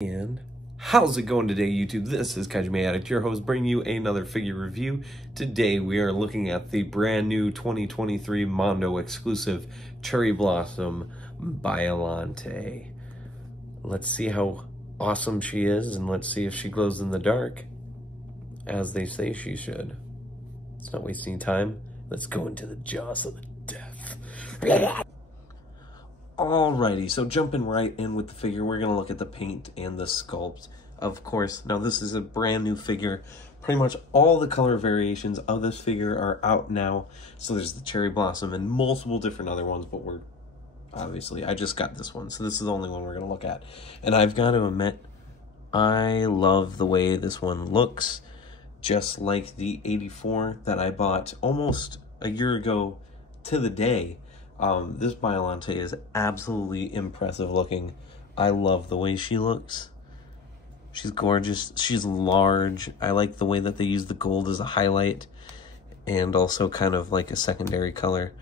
And how's it going today, YouTube? This is Kaiju, your host, bringing you another figure review. Today we are looking at the brand new 2023 Mondo exclusive Cherry Blossom Biollante. Let's see how awesome she is, and let's see if she glows in the dark, as they say she should. It's not wasting time. Let's go into the jaws of the death. Alrighty, so jumping right in with the figure, we're going to look at the paint and the sculpt, of course. Now, this is a brand new figure. Pretty much all the color variations of this figure are out now. So there's the Cherry Blossom and multiple different other ones, but obviously, I just got this one, so this is the only one we're going to look at. And I've got to admit, I love the way this one looks, just like the 84 that I bought almost a year ago to the day. This Biollante is absolutely impressive looking. I love the way she looks. She's gorgeous. She's large. I like the way that they use the gold as a highlight and also kind of like a secondary color.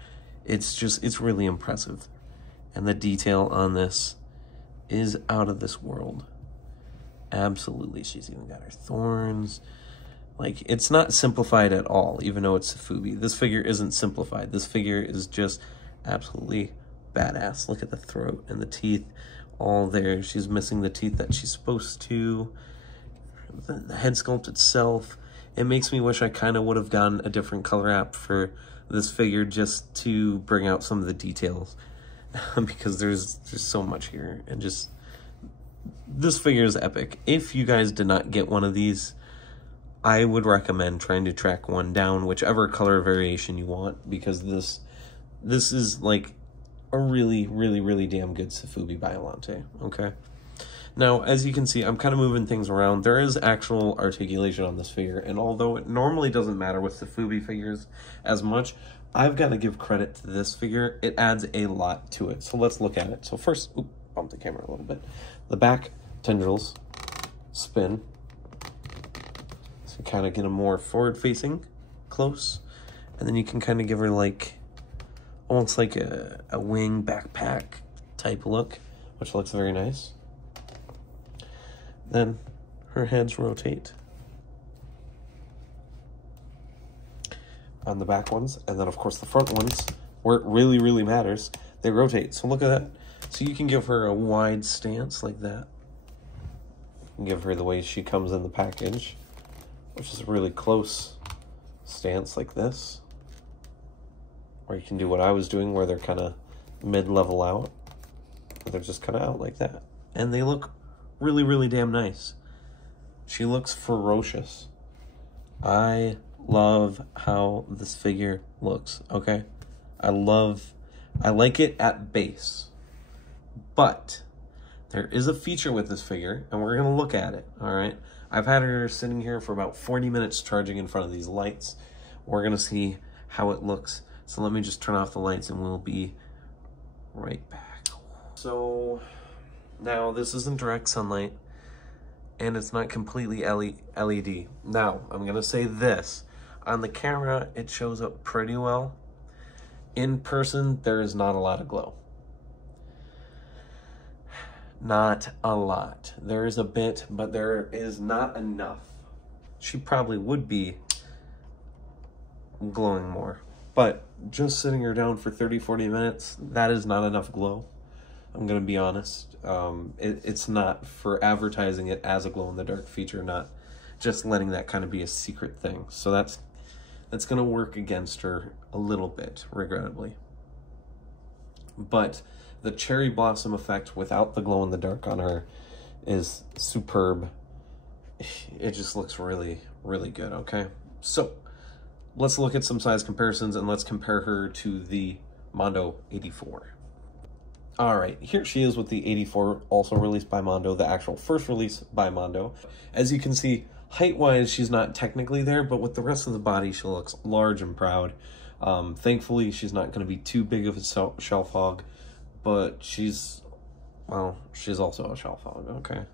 It's really impressive. And the detail on this is out of this world. Absolutely. She's even got her thorns. Like, it's not simplified at all, even though it's Sofubi. This figure isn't simplified. This figure is just absolutely badass. Look at the throat and the teeth all there. She's missing the teeth that she's supposed to. The head sculpt itself, it makes me wish I kind of would have gotten a different color app for this figure just to bring out some of the details because there's so much here. And just, this figure is epic. If you guys did not get one of these, I would recommend trying to track one down, whichever color variation you want, because this is like a really damn good Sofubi Biollante, okay? Now, as you can see, I'm kind of moving things around. There is actual articulation on this figure, and although it normally doesn't matter with Sofubi figures as much, I've got to give credit to this figure. It adds a lot to it, so let's look at it. So first, bump the camera a little bit. The back tendrils spin, so kind of get a more forward-facing, close, and then you can kind of give her like almost like a wing backpack type look, which looks very nice. Then her heads rotate on the back ones, and then of course the front ones, where it really matters, they rotate. So look at that. So you can give her a wide stance like that. You can give her the way she comes in the package, which is a really close stance like this. Or you can do what I was doing, where they're kind of mid-level out. They're just kind of out like that. And they look really damn nice. She looks ferocious. I love how this figure looks, okay? I like it at base. But there is a feature with this figure, and we're going to look at it, all right? I've had her sitting here for about 40 minutes charging in front of these lights. We're going to see how it looks. So let me just turn off the lights and we'll be right back. So now this isn't direct sunlight and it's not completely LED. Now I'm going to say this. On the camera, it shows up pretty well. In person, there is not a lot of glow. Not a lot. There is a bit, but there is not enough. She probably would be glowing more. But just sitting her down for 30-40 minutes, that is not enough glow. I'm going to be honest. It's not for advertising it as a glow-in-the-dark feature, not just letting that kind of be a secret thing. So that's going to work against her a little bit, regrettably. But the Cherry Blossom effect without the glow-in-the-dark on her is superb. It just looks really good, okay? So let's look at some size comparisons and let's compare her to the Mondo 84. All right, here she is with the 84, also released by Mondo, the actual first release by Mondo. As you can see, height-wise, she's not technically there, but with the rest of the body, she looks large and proud. Thankfully, she's not going to be too big of a shelf hog, but she's also a shelf hog, okay?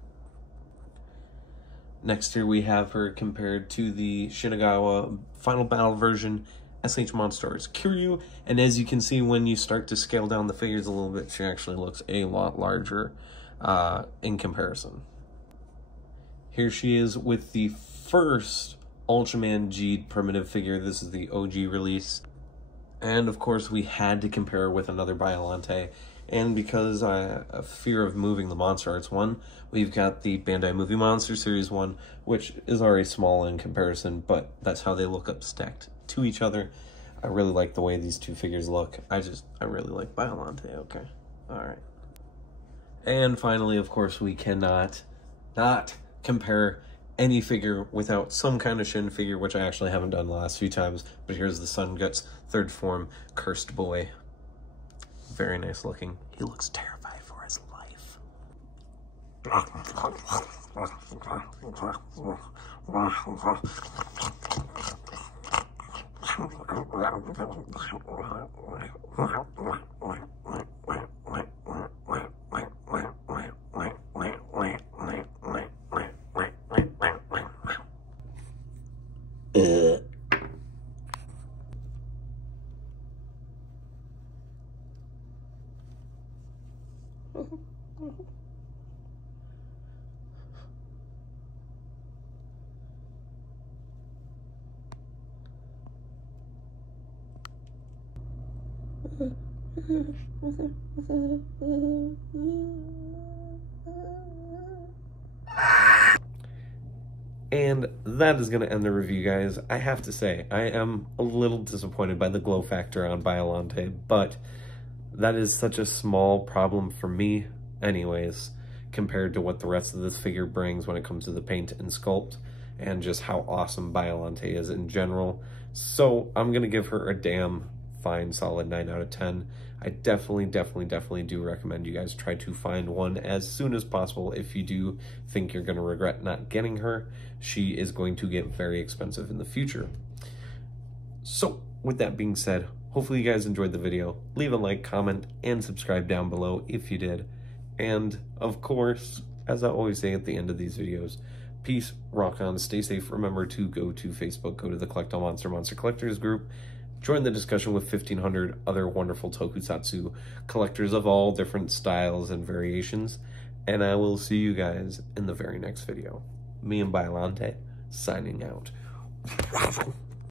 Next here we have her compared to the Shinagawa Final Battle version SH Monsters Kiryu, and as you can see when you start to scale down the figures a little bit, she actually looks a lot larger in comparison. here she is with the first Ultraman G primitive figure. This is the OG release. And of course we had to compare her with another Biollante. And because I have fear of moving the Monster Arts one, we've got the Bandai Movie Monster Series one, which is already small in comparison, but that's how they look up stacked to each other. I really like the way these two figures look. I really like Biollante, okay. Alright. And finally, of course, we cannot not compare any figure without some kind of Shin figure, which I actually haven't done the last few times, but here's the Sun Guts third form Cursed Boy. Very nice looking. He looks terrified for his life. And that is going to end the review, guys. I have to say, I am a little disappointed by the glow factor on Biollante, but that is such a small problem for me anyways, compared to what the rest of this figure brings when it comes to the paint and sculpt, and just how awesome Biollante is in general. So I'm going to give her a damn fine solid 9 out of 10. I definitely do recommend you guys try to find one as soon as possible if you do think you're going to regret not getting her. She is going to get very expensive in the future. So with that being said, hopefully you guys enjoyed the video. Leave a like, comment, and subscribe down below if you did. And of course, as I always say at the end of these videos, peace, rock on, stay safe. Remember to go to Facebook, go to the Collect All Monster Collectors group. Join the discussion with 1,500 other wonderful tokusatsu collectors of all different styles and variations. And I will see you guys in the very next video. Me and Biollante, signing out.